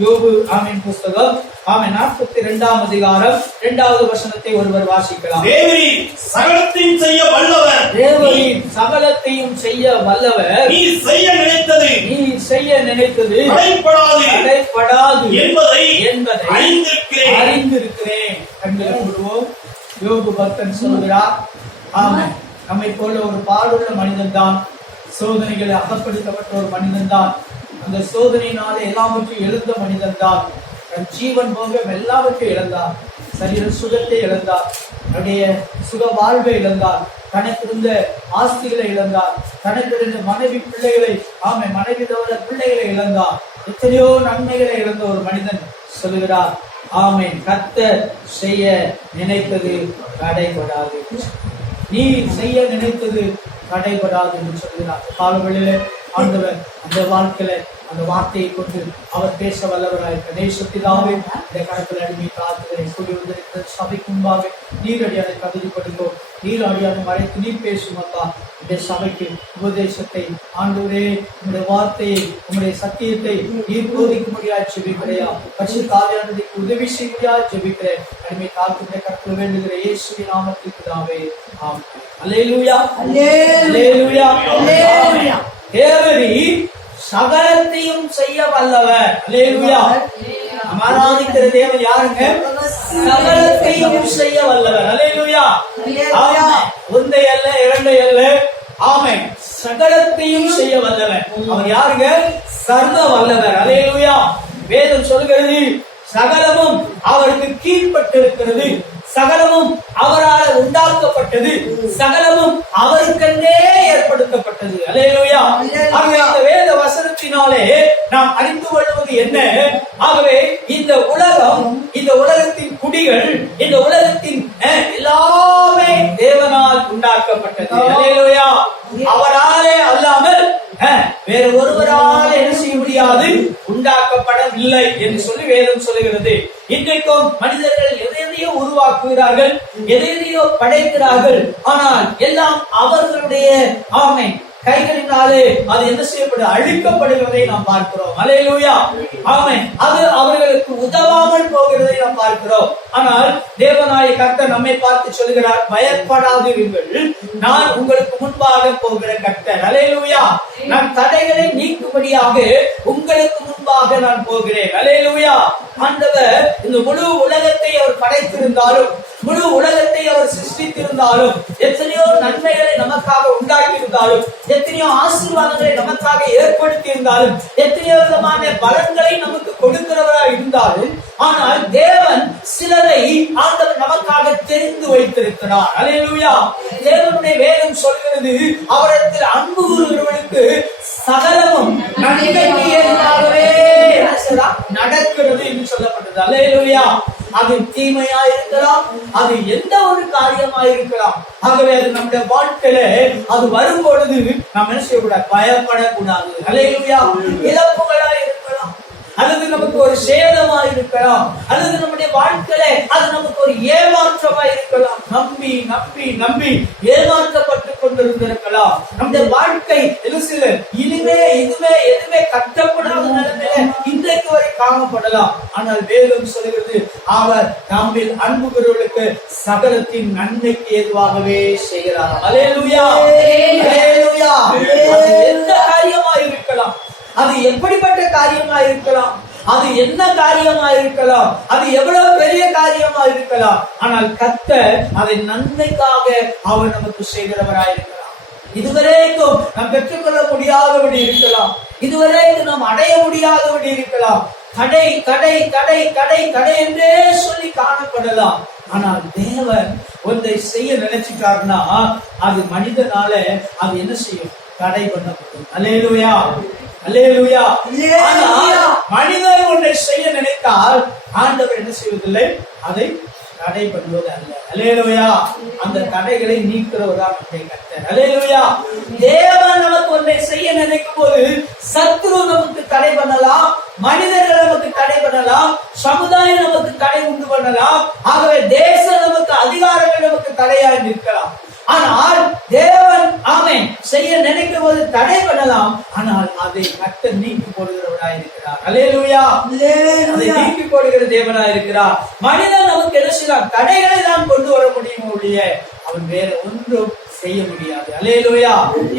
யோபு ஆமென் புஸ்தகம். ஆமென் நாற்பத்தி இரண்டாம் அதிகாரம். இரண்டாவது வசனத்தை ஒருவர் வாசிக்கலாம். சகலத்தையும் செய்ய வல்லவர். தேவரின் சகலத்தையும் செய்ய வல்லவர். நீ செய்ய நினைத்தது. நீ செய்ய நினைத்தது. தடைப்படாது தடைப்படாது என்பதை என்பதை அறிந்திருக்கிறேன். அறிந்திருக்கிறேன். கண்களை கூறுவோம் யோகு பக்தன் சொல்கிறார் ஆமென். நம்மை போல ஒரு பாடுள்ள மனிதன் தான் சோதனைகளை அகப்படுத்தப்பட்ட ஒரு மனிதன் தான் அந்த சோதனையினால எல்லாவற்றையும் எழுந்த மனிதன் தான். தன் ஜீவன் போகம் எல்லாவற்றையும் இழந்தார். சரீர சுகத்தை இழந்தார். தன்னுடைய சுக வாழ்வை இழந்தார். தனக்கு இருந்த ஆஸ்திகளை இழந்தார். தனக்கு இருந்த மனைவி பிள்ளைகளை ஆமை மனைவி தவிர பிள்ளைகளை இழந்தார். எத்தனையோ நன்மைகளை இழந்த ஒரு மனிதன் சொல்லுகிறார் ஆமை கத்த செய்ய நினைத்தது தடைபடாது. நீ செய்ய நினைத்தது தடைபடாது என்று சொல்கிறார் காலங்களிலே ஆண்டவர் அந்த வாழ்க்கையில அந்த வார்த்தையை கொண்டு அவர் பேச வல்லவராய் கணேசத்திலாவே இந்த கணக்கில் அடிமை காத்துகளை கூடி வந்திருக்கிற சபைக்கு முன்பாக நீரடியான கவிதை கொடுத்தோம். நீரடியான மறைத்து நீர் பேசும் அப்பா. இந்த சபைக்கு உபதேசத்தை ஆண்டவரே உங்களுடைய வார்த்தையை உங்களுடைய சத்தியத்தை நீர் போதிக்க முடியாது ஜெபிக்கிறையா பசு காவியானதுக்கு உதவி செய்ய ஜெபிக்கிறேன். அடிமை காத்துடைய கருத்தில் வேண்டுகிற இயேசுவின் நாமத்துக்கு தாவே அல்லேலூயா அல்லேலூயா அல்லேலூயா தேவரி சகலத்தையும் செய்ய வல்லவர். ஆராதிக்கிற தேவன் யாருங்க? சகலத்தையும் செய்ய வல்லவர். அல்லேலூயா ஆமென். ஒன்றை அல்ல இரண்டை அல்ல. ஆமென். சகலத்தையும் செய்ய வல்லவர். அவர் யாருங்க? சர்வ வல்லவர். அல்லேலூயா வேதம் சொல்கிறது சகலமும் அவருக்கு கீழ்ப்பட்டிருக்கிறது. சகலமும் அவரால் உண்டாக்கப்பட்டது. சகலமும் அவருக்கென்றே ஏற்படுத்தப்பட்டது. அல்லேலூயா. ஆகவே இந்த வேத வசனத்தினாலே நாம் அறிந்து கொள்வது என்ன? ஆகவே இந்த உலகம் இந்த உலகத்தின் குடிகள் இந்த உலகத்தின் எல்லாமே தேவனால் உண்டாக்கப்பட்டது. அல்லேலூயா. அவராலே அல்லாமல் வேற ஒருவரால் முடியாது உண்டாக்கப்படவில்லை என்று சொல்லி வேதம் சொல்லுகிறது. இன்றைக்கும் மனிதர்கள் எதையோ உருவாக்குகிறார்கள் எதையோ படைக்கிறார்கள் ஆனால் எல்லாம் அவர்களுடைய ஆமை. கைகளினாலே அது என்ன செய்யப்படும் அழிக்கப்படுகிறதை நாம் பார்க்கிறோம். அலையலூயா ஆமை அது அவர்களுக்கு உதவாமல் போகிறதை நாம் பார்க்கிறோம். ஆனால் தேவநாய கர்த்தர் நம்மை பார்த்து சொல்கிறார் பயப்படாதீர்கள். நான் உங்களுக்கு முன்பாக போகிற கர்த்தர். அலையலூயா நான் தடைகளை நீக்கும்படியாக உங்களுக்கு முன்பாக நான் போகிறேன். அலையலூயா ஆண்டவர் இந்த முழு உலகத்தை அவர் படைத்திருந்தாலும் முழு உலகத்தை அவர் சிருஷ்டித்திருந்தாலும் எத்தனையோ நன்மைகளை நமக்காக உண்டாக்கி இருந்தாலும் எத்தனையோ ஆசீர்வாதங்களை நமக்காக ஏற்படுத்தி இருந்தாலும் எத்தனையோ விதமான பலன்களை நமக்கு கொடுக்கிறவராய் இருந்தாலும் ஆனால் தேவன் சிலரை ஆண்டவர் நமக்காக தெரிந்து வைத்திருக்கிறார். அலையலூயா. தேவனுடைய வேதம் சொல்கிறது அவரத்தில் அன்பு கூறுகிறவர்களுக்கு சகலமும் நன்மைக்கு நடக்கிறது என்று சொல்லப்பட்டது. அலையலூயா. அது தீமையா இருக்கலாம் அது எந்த ஒரு காரியமா இருக்கலாம். ஆகவே அது நம்முடைய வாழ்க்கையில அது வரும் பொழுது நாம் என்ன செய்யக்கூடாது? பயப்படக்கூடாது. இழப்புகளா அல்லது நமக்கு ஒரு சேதமா இருக்கலாம். அல்லது நம்முடைய வாழ்க்கையில அது நமக்கு ஒரு ஏமாற்றமா இருக்கலாம். நம்பி நம்பி நம்பி ஏமாற்றப்பட்டு கொண்டிருந்திருக்கலாம். நம்முடைய வாழ்க்கை செய்ய இனிமே இதுவே எதுவுமே கட்டப்படாத நிலைமையில இன்றைக்கு வரை காணப்படலாம். ஆனால் வேதம் சொல்கிறது அவர் நம்மில் அன்புகிறவர்களுக்கு சகலத்தின் நன்மைக்கு ஏதுவாகவே செய்கிறார். அலேலுயா அலேலுயா அது எப்படிப்பட்ட காரியமா இருக்கலாம் அது என்ன காரியமா இருக்கலாம் அது எவ்வளவு பெரிய காரியமா இருக்கலாம் ஆனால் கத்த அதை நன்மைக்காக அவர் நமக்கு செய்கிறவராயிருக்கலாம். இதுவரைக்கும் நாம் பெற்றுக்கொள்ள முடியாதபடி இருக்கலாம். இதுவரைக்கும் நாம் அடைய முடியாதபடி இருக்கலாம். கடை கடை கடை கடை கடை என்றே சொல்லி காணப்படலாம். ஆனால் தேவன் ஒன்றை செய்ய நினைச்சிட்டாருன்னா அது மனிதனால அது என்ன செய்யும்? தடை பண்ணப்படும். அலேலுயா அல்லேலூயா. மனிதர் ஒன்றை செய்ய நினைத்தால் ஆண்டவர் என்ன செய்வதில்லை? அதை தடை பண்ணுவது அல்ல. அலேலுயா அந்த தடைகளை நீக்கிறவரா நம்முடைய கர்த்தர். அலேலுயா தேவன் நமக்கு ஒன்றை செய்ய நினைக்கும் போது சத்ரு நமக்கு தடை பண்ணலாம் மனிதர்கள் நமக்கு தடை பண்ணலாம் சமுதாயம் நமக்கு தடை உண்டு பண்ணலாம் ஆகவே தேசம் நமக்கு அதிகாரங்கள் நமக்கு தடையாய் நிற்கலாம். ஆனால் தேவன் செய்ய நினைக்கும் போது தடை பண்ணலாம் ஆனால் அதை கர்த்தர் நீக்கி போடுகிறவராய் இருக்கிறார் அலேலுயா அதை நீக்கி போடுகிற தேவனா இருக்கிறார் மனிதன் நமக்கு என்ன செய்யலாம் தடைகளை தான் கொண்டு வர முடியும் அவன் வேற ஒன்றும் செய்ய முடியாது.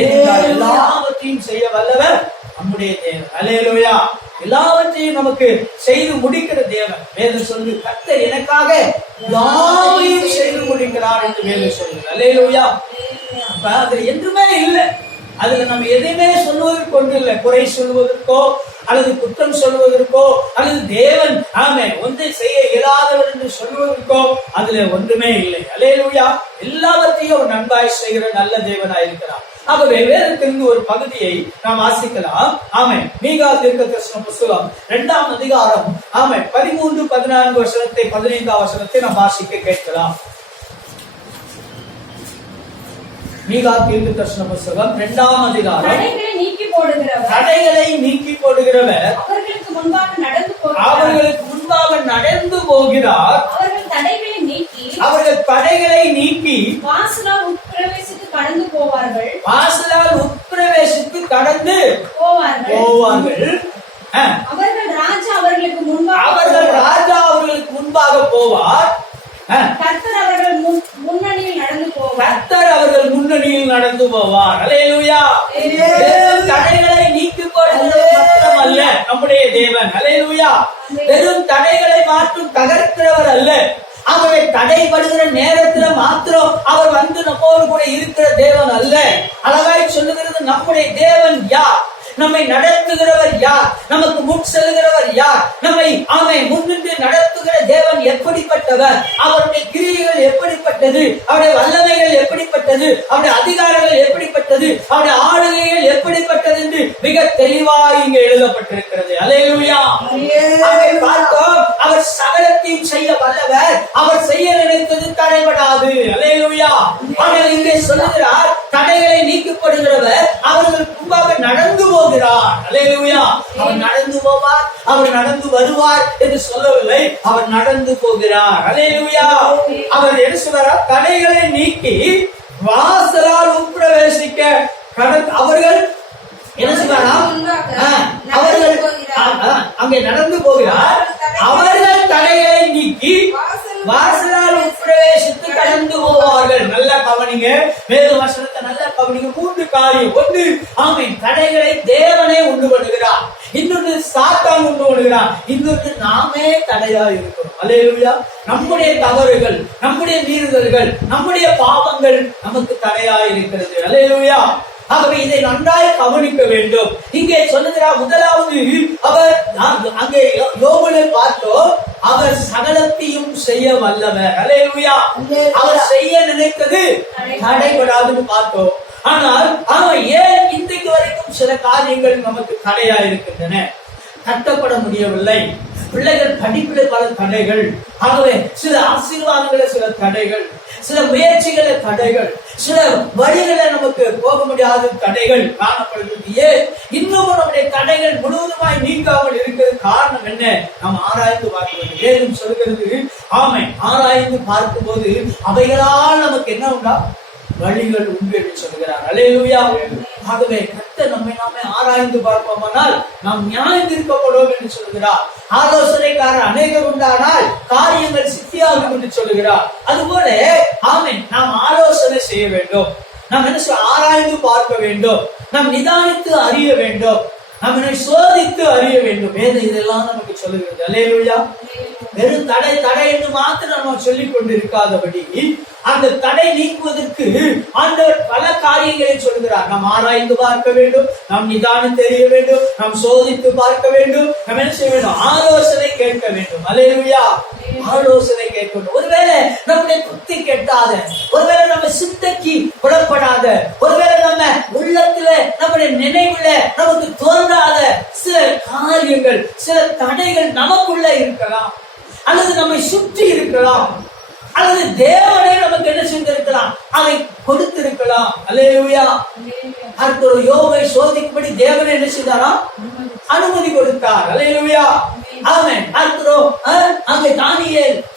ஏனென்றால் எல்லாவற்றையும் செய்ய வல்லவர் நம்முடைய தேவன். அலையலுயா எல்லாவற்றையும் நமக்கு செய்து முடிக்கிற தேவன். வேதம் சொல்லுது கர்த்தர் எனக்காக எல்லாவையும் செய்து முடிக்கிறார் என்று வேதம் சொல்லுது. அலையலுயா அப்ப அதுல என்றுமே இல்லை. அதுல நம்ம எதையுமே சொல்வதற்கு ஒன்று இல்லை. குறை சொல்வதற்கோ அல்லது குற்றம் சொல்வதற்கோ அல்லது தேவன் ஆமே ஒன்றை செய்ய இயலாதவர் என்று சொல்வதற்கோ அதுல ஒன்றுமே இல்லை. அலேலூயா எல்லாவற்றையும் ஒரு நன்பாய் செய்கிற நல்ல தேவனாய் இருக்கிறார். ஆகவே வேதத்திலிருந்து ஒரு பகுதியை நாம் வாசிக்கலாம். ஆமை. மீகா தீர்க்க தரிசன புஸ்தகம் இரண்டாம் அதிகாரம். ஆமை. பதிமூன்று பதினான்கு வசனத்தை பதினைந்தாம் வசனத்தை நாம் வாசிக்க கேட்கலாம். மீகா தீர்க்க தரிசன புஸ்தகம் இரண்டாம் அதிகாரம். போடுகிறவர். தடைகளை நீக்கி போடுகிறவர். அவர்களுக்கு முன்பாக நடந்து அவர்களுக்கு முன்பாக நடந்து போகிறார். அவர்கள் தடைகளை நீக்கி அவர்கள் தடைகளை நீக்கி வாசலால் உட்பிரவேசித்து கடந்து போவார்கள். வாசலால் உட்பிரவேசித்து கடந்து போவார்கள். போவார்கள். அவர்கள் ராஜா அவர்களுக்கு முன்பாக அவர்கள். ராஜா அவர்களுக்கு முன்பாக போவார். கர்த்தர் அவர்கள் முன்- முன்னணியில் நடந்து போவார். கர்த்தர் அவர்கள் முன்னணியில் நடந்து போவார் அலையலுயா தடைகளை நீக்கி அல்ல நம்முடைய தேவன். அலையலுயா வெறும் தடைகளை மாற்றும் தகர்க்கிறவர் அல்ல. ஆகவே தடைபடுகிற நேரத்துல மாத்திரம் அவர் வந்து நம்மோடு கூட இருக்கிற தேவன் அல்ல. அழகாய் சொல்லுகிறது நம்முடைய தேவன் யார்? நம்மை நடத்துகிறவர் யார்? நமக்கு முன் செல்கிறவர் யார்? நம்மை ஆமை முன்னின்று நடத்துகிற தேவன் எப்படிப்பட்டவர்? அவருடைய கிரியைகள் எப்படிப்பட்டது? அவருடைய வல்லமைகள் எப்படிப்பட்டது? அவருடைய அதிகாரங்கள் எப்படிப்பட்டது? அவருடைய ஆளுகைகள் எப்படிப்பட்டது என்று மிக தெளிவாய் இங்கு எழுதப்பட்டிருக்கிறது. அலையலுயா பார்த்தோம் அவர் சகலத்தையும் செய்ய வல்லவர். அவர் செய்ய நினைத்தது தடைபடாது. அலையலுயா ஆனால் இங்கே சொல்லுகிறார் தடைகளை நீக்கப்படுகிறவர் அவர்கள் முன்பாக நடந்து போகிறார். அலையலுயா அவர் நடந்து போவார் அவர் நடந்து வருவார் என்று சொல்லவில்லை அவர் நடந்து போகிறார். அலையலுயா அவர் என்ன சொல்றார்? தடைகளை நீக்கி வாசலால் உட்பிரவேசிக்க அவர்கள் என்ன சொல்றாராம் அவர்கள் அங்கே நடந்து போகிறார். அவர்கள் தடைகளை நீக்கி வாசலால் உட்பிரவேசித்து கடந்து போவார்கள். நல்லா கவனிங்க. மேலும் வசனத்தை நல்லா கவனிங்க. மூன்று காரியம். ஒன்று அவன் தடைகளை தேவனே உண்டு பண்ணுகிறார். இன்னொன்று சாத்தான் உண்டு பண்ணுகிறார். இன்னொன்று நாமே தடையா இருக்கிறோம். அல்லேலூயா. நம்முடைய தவறுகள் நம்முடைய மீறுதல்கள் நம்முடைய பாவங்கள் நமக்கு தடையா இருக்கிறது. அல்லேலூயா. ஆகவே இதை நன்றாய் கவனிக்க வேண்டும். இங்கே சொல்லுகிறார் முதலாவது அவர் அங்கே யோகனை பார்த்தோம் அவர் சகலத்தையும் செய்ய வல்லவர். அலேலுயா அவர் செய்ய நினைத்தது தடைபடாதுன்னு பார்த்தோம். ஆனால் அவன் ஏன் இன்றைக்கு வரைக்கும் சில காரியங்கள் நமக்கு தடையா இருக்கின்றன? கட்டப்பட முடியவில்லை. பிள்ளைகள் படிப்பில் பல தடைகள். ஆகவே சில ஆசீர்வாதங்கள சில தடைகள். சில முயற்சிகளை தடைகள். சில வழிகளை நமக்கு போக முடியாத தடைகள் காணப்படுகிறது ஏன் இன்னமும் நம்முடைய தடைகள் முழுவதுமாய் நீக்காமல் இருக்கிறது காரணம் என்ன? நாம் ஆராய்ந்து பார்க்கிறது மேலும் சொல்கிறது ஆமை ஆராய்ந்து பார்க்கும்போது அவைகளால் நமக்கு என்ன உண்டா? வழிகள் உண்டு என்று சொல்கிறார் அலேலுயா ஆகவே கத்த நம்மை நாமே ஆராய்ந்து பார்ப்போமானால் நாம் நியாயம் தீர்க்கப்படுவோம் என்று சொல்கிறார் ஆலோசனைக்காரர் அநேகம் உண்டானால் காரியங்கள் சித்தியாகும் என்று சொல்கிறார் அதுபோல ஆமை நாம் ஆலோசனை செய்ய வேண்டும். நாம் என்ன சொல்ல ஆராய்ந்து பார்க்க வேண்டும். நாம் நிதானித்து அறிய வேண்டும். நம்மை சோதித்து அறிய வேண்டும். வேதம் இதெல்லாம் நமக்கு சொல்லுகிறது. அலேலுயா வெறும் தடை தடை என்று மாத்திரம் நம்ம சொல்லிக் கொண்டிருக்காதபடி அந்த தடை நீக்குவதற்கு ஆண்டவர் பல காரியங்களை சொல்கிறார். நாம் ஆராய்ந்து பார்க்க வேண்டும் நாம் நிதானம் தெரிய வேண்டும் நாம் சோதித்து பார்க்க வேண்டும் நம்ம என்ன செய்ய வேண்டும்? ஆலோசனை கேட்க வேண்டும். அலேலுயா ஆலோசனை கேட்க வேண்டும். நம்முடைய புத்தி கெட்டாத ஒருவேளை நம்ம சிந்தைக்கு புலப்படாத ஒருவேளை நம்ம உள்ளத்துல நம்முடைய நினைவுல நமக்கு தோன்றாத சில காரியங்கள் சில தடைகள் நமக்குள்ள இருக்கலாம். அல்லது நம்மை சுற்றி இருக்கலாம். அல்லது தேவனே நமக்கு என்ன செய்திருக்கலாம் அதை கொடுத்திருக்கலாம். அல்லேலூயா. அடுத்த ஒரு யோகை சோதிக்கும்படி தேவனே என்ன செய்தாராம் அனுமதி கொடுத்தார். அல்லேலூயா. ஆமென். அடுத்ததோ அங்கே தானியேல்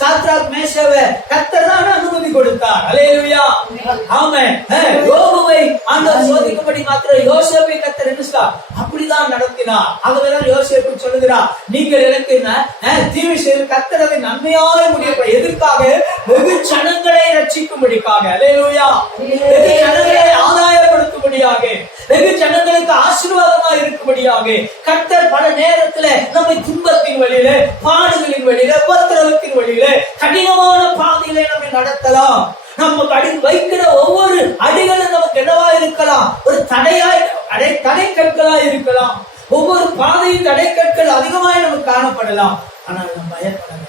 சாத்ராக் மேஷாவை கர்த்தர் தான் அனுமதி கொடுத்தார். அலேலுயா ஆமே யோபுவை ஆண்டவர் சோதிக்கும்படி மாத்திர யோசேப்பை கத்தர் என்ன அப்படிதான் நடத்தினார். ஆகவேதான் யோசேப்பு சொல்லுகிறார். நீங்கள் எனக்கு ந- அஹ், செய்து கர்த்தர் அதை நன்மையாய் முடிய எதற்காக? வெகு ஜனங்களை ரட்சிக்கும்படிக்காக. அலேலுயா வெகு ஜனங்களை ஆதாயப்படுத்தும்படியாக. வெகு ஜனங்களுக்கு ஆசீர்வாதமாக இருக்கும்படியாக. கத்தர் பல நேரத்துல நம்மை துன்பத்தின் வழியில பாடுகள் பாடுகளின் வழியில உபத்திரவத்தின் வழியில கடினமான பாதையில நம்மை நடத்தலாம். நம்ம அடி வைக்கிற ஒவ்வொரு அடிகளும் நமக்கு என்னவா இருக்கலாம்? ஒரு தடையாய் அடை தடை கற்களா இருக்கலாம். ஒவ்வொரு பாதையும் தடை கற்கள் அதிகமாய் நமக்கு காணப்படலாம். ஆனால் நம்ம பயப்பட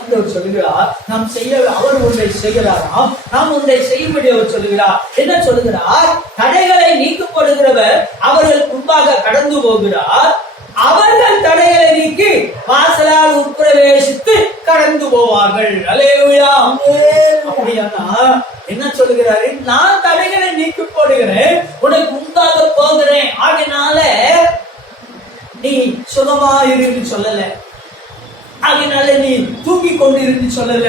ஆண்டவர் சொல்லுகிறார் நாம் செய்ய அவர் ஒன்றை செய்கிறாராம் நாம் ஒன்றை செய்யும்படி அவர் சொல்லுகிறார். என்ன சொல்லுகிறார்? தடைகளை நீக்கப்படுகிறவர் அவர்களுக்கு முன்பாக கடந்து போகிறார். அவர்கள் தடைகளை நீக்கி கடந்து போவார்கள். அலேலுயா என்ன சொல்லுகிறாரு? நான் தடைகளை நீக்கி போடுகிறேன். உனக்கு உண்டாக போகிறேன். ஆகினால நீ சுகமா இருந்து சொல்லல. ஆகையினால நீ தூங்கி கொண்டு இருந்து சொல்லல.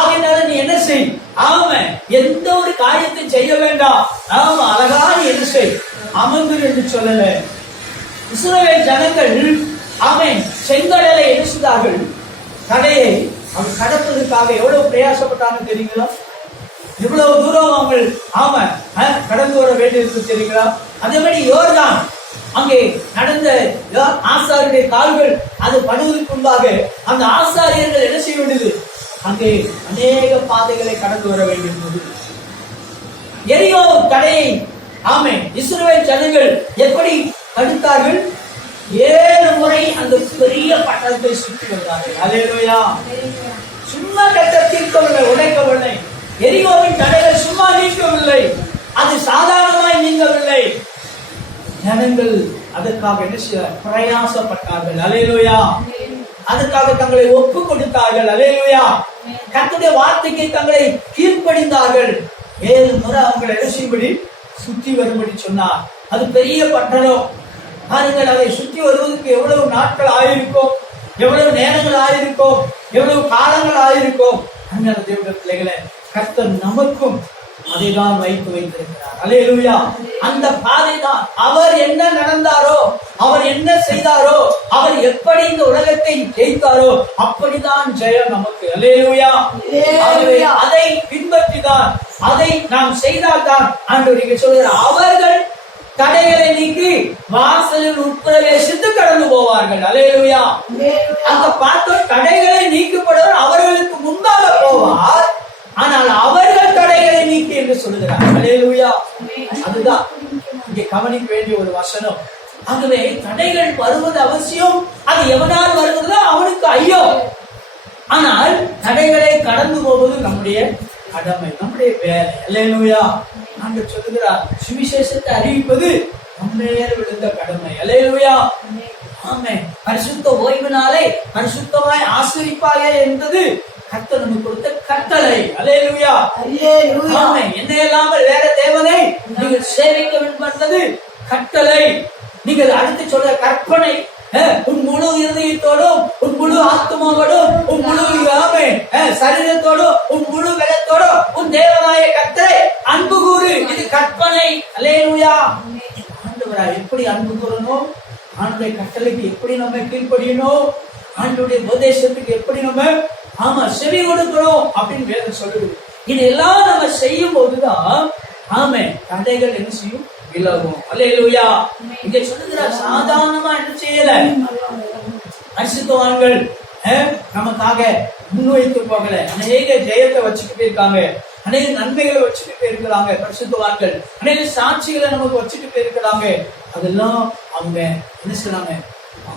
ஆகையினால நீ என்ன செய்? ஆம எந்த ஒரு காரியத்தை செய்ய வேண்டாம். ஆமா அழகா நீ என்ன செய்? அமர்ந்து என்று சொல்லல. இஸ்ரேல் ஜனங்கள் அவன் செங்கடலை என்ன செய்தார்கள்? கடையை அவன் கடப்பதற்காக எவ்வளவு பிரயாசப்பட்டாங்க தெரியுங்களா? இவ்வளவு தூரம் அவங்கள் ஆமா கடந்து வர வேண்டியிருக்கு தெரியுங்களா? அதே மாதிரி யோர்தான் அங்கே நடந்த யோ- கால்கள் அது படுவதற்கு அந்த ஆசாரியர்கள் என்ன செய்ய வேண்டியது? அங்கே அநேக பாதைகளை கடந்து வர வேண்டியிருந்தது. எரியோ தடையை ஆமே இஸ்ரோவை ஜனங்கள் எப்படி தடுத்தார்கள்? ஏழு முறை அந்த பெரிய சுற்றி வந்தார்கள் சும்மா கட்ட தீர்க்கவில்லை உடைக்கவில்லை. எரியோவின் தடைகள் சும்மா நீக்கவில்லை. அது சாதாரணமாய் நீங்கவில்லை. ஜனங்கள் அதற்காக என்ன செய்ய பிரயாசப்பட்டார்கள். அலையலோயா அதற்காக தங்களை ஒப்பு கொடுத்தார்கள். அலேலுயா கத்துடைய வார்த்தைக்கு தங்களை கீழ்ப்படிந்தார்கள். ஏழு முறை அவங்களை என்ன செய்யும்படி? சுற்றி வரும்படி சொன்னார். அது பெரிய பட்டணம். பாருங்கள் அதை சுற்றி வருவதற்கு எவ்வளவு நாட்கள் ஆயிருக்கும்? எவ்வளவு நேரங்கள் ஆயிருக்கும்? எவ்வளவு காலங்கள் ஆயிருக்கும்? அண்ணா தேவட பிள்ளைகளை கர்த்தர் நமக்கும் அதைதான் வைத்து வைத்திருக்கிறார். அலேலுயா அந்த பாதை தான் அவர் என்ன நடந்தாரோ அவர் என்ன செய்தாரோ அவர் எப்படி இந்த உலகத்தை ஜெயித்தாரோ அப்படிதான் ஜெயம் நமக்கு. ஆகவே அதை பின்பற்றி தான் அதை நாம் செய்தால்தான் ஆண்டவர் இங்க சொல்கிறார். அவர்கள் தடைகளை நீக்கி வாசலில் உட்பிரவேசித்து போவார்கள். அங்க பார்த்தோம் தடைகளை நீக்கப்படுவர் அவர்களுக்கு முன்பாக போவார். ஆனால் அவர்கள் தடைகளை நீக்கி என்று சொல்லுகிறார். அலையலுயா அதுதான். இங்கே கவனிக்க வேண்டிய ஒரு வசனம். ஆகவே தடைகள் வருவது அவசியம். அது எவனால் வருவதோ அவனுக்கு ஐயோ. ஆனால் தடைகளை கடந்து போவது நம்முடைய கடமை நம்முடைய வேலை. அலையலுயா ஆண்டு சொல்லுகிறார் சுவிசேஷத்தை அறிவிப்பது நம்மேல விழுந்த கடமை. அலையலுயா ஆமே பரிசுத்த ஓய்வு நாளை பரிசுத்தமாய் ஆசிரிப்பாயே என்பது கர்த்தர் நமக்கு கொடுத்த கட்டளை. அலேலுயா ஆமே என்ன இல்லாமல் வேற தேவனை நீங்கள் சேவிக்க வேண்டும் என்பது கட்டளை. நீங்கள் அடுத்து சொல்ற கற்பனை உன் முழு இருதயத்தோடும் உன் முழு ஆத்மாவோடும் உன் முழு அஹ், சரீரத்தோடும் உன் முழு வெள்ளத்தோடும் உன் தேவனாய கத்தரை அன்பு கூறு. இது கற்பனை. அலேலுயா ஆண்டவரா எப்படி அன்பு கூறணும்? ஆண்டுடைய கட்டளைக்கு எப்படி நம்ம கீழ்ப்படியணும்? ஆண்டுடைய உபதேசத்துக்கு எப்படி நம்ம ஆமா செவி கொடுக்கணும் அப்படின்னு வேதம் சொல்லுது. இதெல்லாம் நம்ம செய்யும் போதுதான் ஆமே தடைகள் என்ன செய்யும்? விலகும். அல்லேலூயா. இங்க சொல்லுகிற சாதாரணமா என்ன செய்யல? பரிசுத்தவான்கள் அஹ், நமக்காக முன்வைத்து போகல. அநேக ஜெயத்தை வச்சுட்டு போயிருக்காங்க அநேக நன்மைகளை வச்சுட்டு போயிருக்கிறாங்க பரிசுத்தவான்கள் அநேக சாட்சிகளை நமக்கு வச்சுட்டு போயிருக்கிறாங்க அதெல்லாம் அவங்க என்ன செய்றாங்க?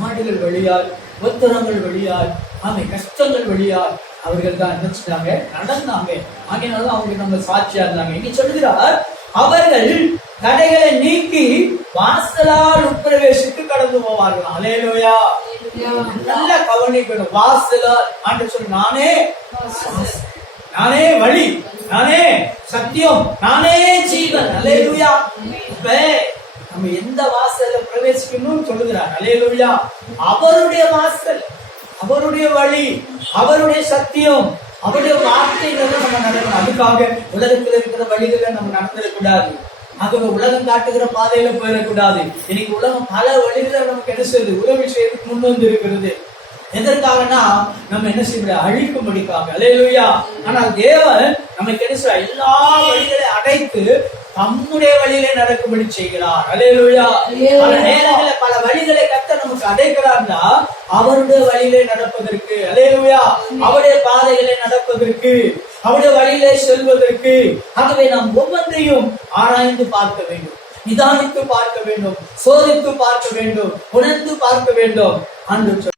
ஆடுகள் வழியால் உத்தரங்கள் வழியால் ஆமை கஷ்டங்கள் வழியால் அவர்கள் தான் என்ன செஞ்சாங்க நடந்தாங்க. ஆகையினால அவங்க நம்ம சாட்சியா இருந்தாங்க. இங்க சொல்லுகிறார் அவர்கள் தடைகளை நீக்கி வாசலால் உட்பிரவேசித்து கடந்து போவார்கள். அலேலோயா நல்லா கவனிக்கணும். வாசலால். ஆண்டு சொல்லு நானே நானே வழி நானே சத்தியம் நானே ஜீவன். அலேலுயா இப்ப நம்ம எந்த வாசல்ல பிரவேசிக்கணும்னு சொல்லுகிறார். அலேலுயா அவருடைய வாசல் அவருடைய வழி அவருடைய சத்தியம் அவருடைய வார்த்தைகளை நம்ம நடக்கணும். அதுக்காக உலகத்துல இருக்கிற வழிகளை நம்ம நடந்துடக்கூடாது. ஆகவே உலகம் காட்டுகிற பாதையில போயிடக்கூடாது. இன்னைக்கு உலகம் பல வழிகளை நமக்கு என்ன செய்யுது? உலக செய்யறதுக்கு முன் வந்து இருக்கிறது எதற்காகனா நம்ம என்ன செய்ய அழிக்கும்படிக்காக. அலையிலுயா ஆனால் தேவன் நமக்கு என்ன செய்ய எல்லா வழிகளை அடைத்து தம்முடைய வழியிலே நடக்கும்படி செய்கிறார். அலையிலுயா பல நேரங்களில் பல வழிகளை கத்த நமக்கு அடைக்கிறார்னா அவருடைய வழியிலே நடப்பதற்கு. அலையிலுயா அவருடைய பாதைகளை நடப்பதற்கு. அவருடைய வழியிலே செல்வதற்கு. ஆகவே நாம் ஒவ்வொன்றையும் ஆராய்ந்து பார்க்க வேண்டும். நிதானித்து பார்க்க வேண்டும். சோதித்து பார்க்க வேண்டும். உணர்ந்து பார்க்க வேண்டும். அன்று